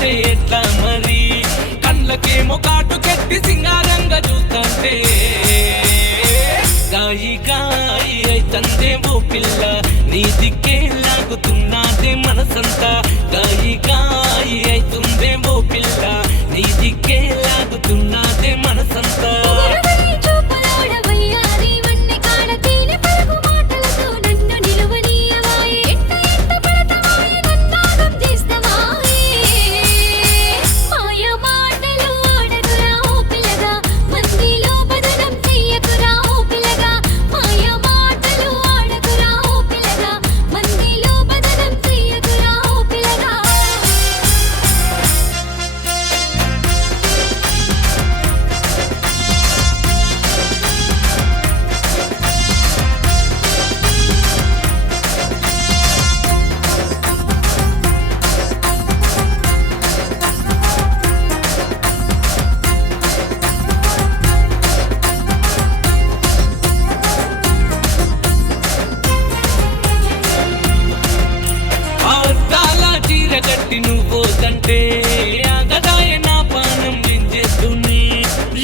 చూస్తుంటే ఎట్లా మరి కళ్ళకేమో కాటు కట్టి సింగారంగా చూస్తుంటే గాయి గాయి అయితందే ఓ పిల్ల నీ దిక్కే లాగుతున్నాదే మనసంతా గాయి గాయి అయితుందే ఓ పిల్ల నీ దిక్కే లాగుతున్నాదే మనసంతా గట్టి నువ్వోదంటే ఆగదాయ నా పానం వింజేస్తుంది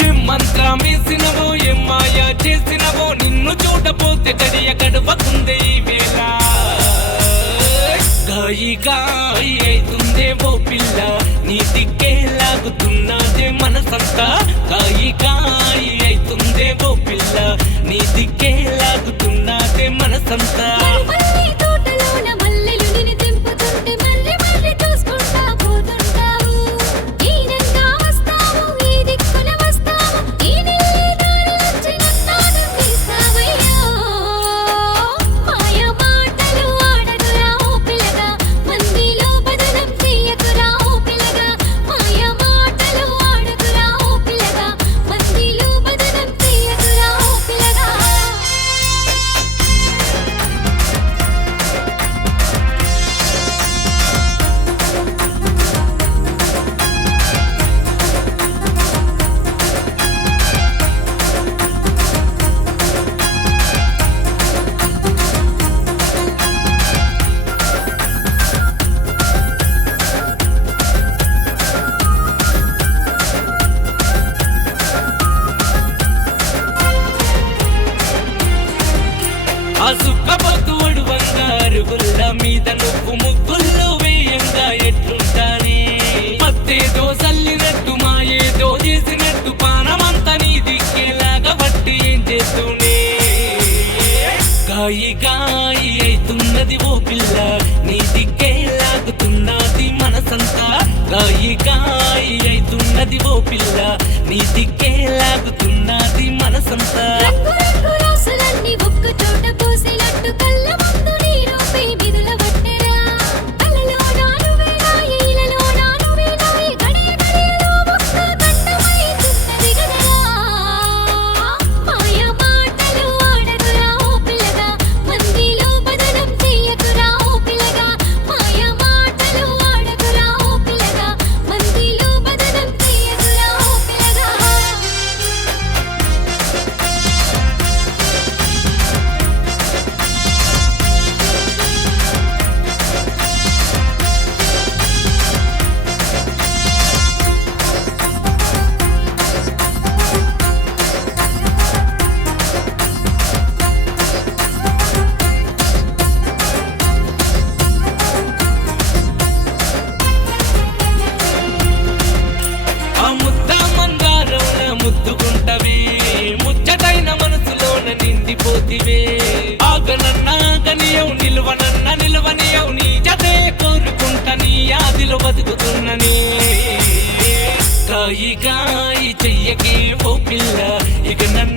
ఏం మంత్రం వేసినవో ఏం మాయా చేసినవో నిన్ను చూడపోతే గడియ గడవకుందే ఈ వేళ గాయి గాయి అయితుందే ఓ పిల్ల నీ దిక్కే లాగుతున్నదే మనసంతా గాయి గాయి అయితుందే ఓ పిల్ల నీ దిక్కే లాగుతున్నదే మనసంతా ఆ సుక్కబొద్దు అడువంగా అరుగుల్ల మీద నువ్వు ముగ్గుల్లో వేయంగా ఎట్లుంటానే పత్తేదో చల్లినట్టు మాయేదో చేసినట్టు పానమంతా నీ దిక్కేలాగా బట్టి ఏం చేస్తూనే గాయి గాయి అయితున్నది ఓ పిల్ల నీ దిక్కే లాగుతున్నది మనసంతా గాయి గాయి అయితున్నది ఓ పిల్ల నీ దిక్కే లాగుతున్నది మనసంతా నిండిపోతివే ఆగనన్నా గనియవు నిలువనన్నా నిలువనియవు నీ జతే కోరుకుంటా నీ ఆదిలో బతుకుతున్నని గాయి గాయి చెయ్యకే ఓ పిల్ల ఇక నన్ను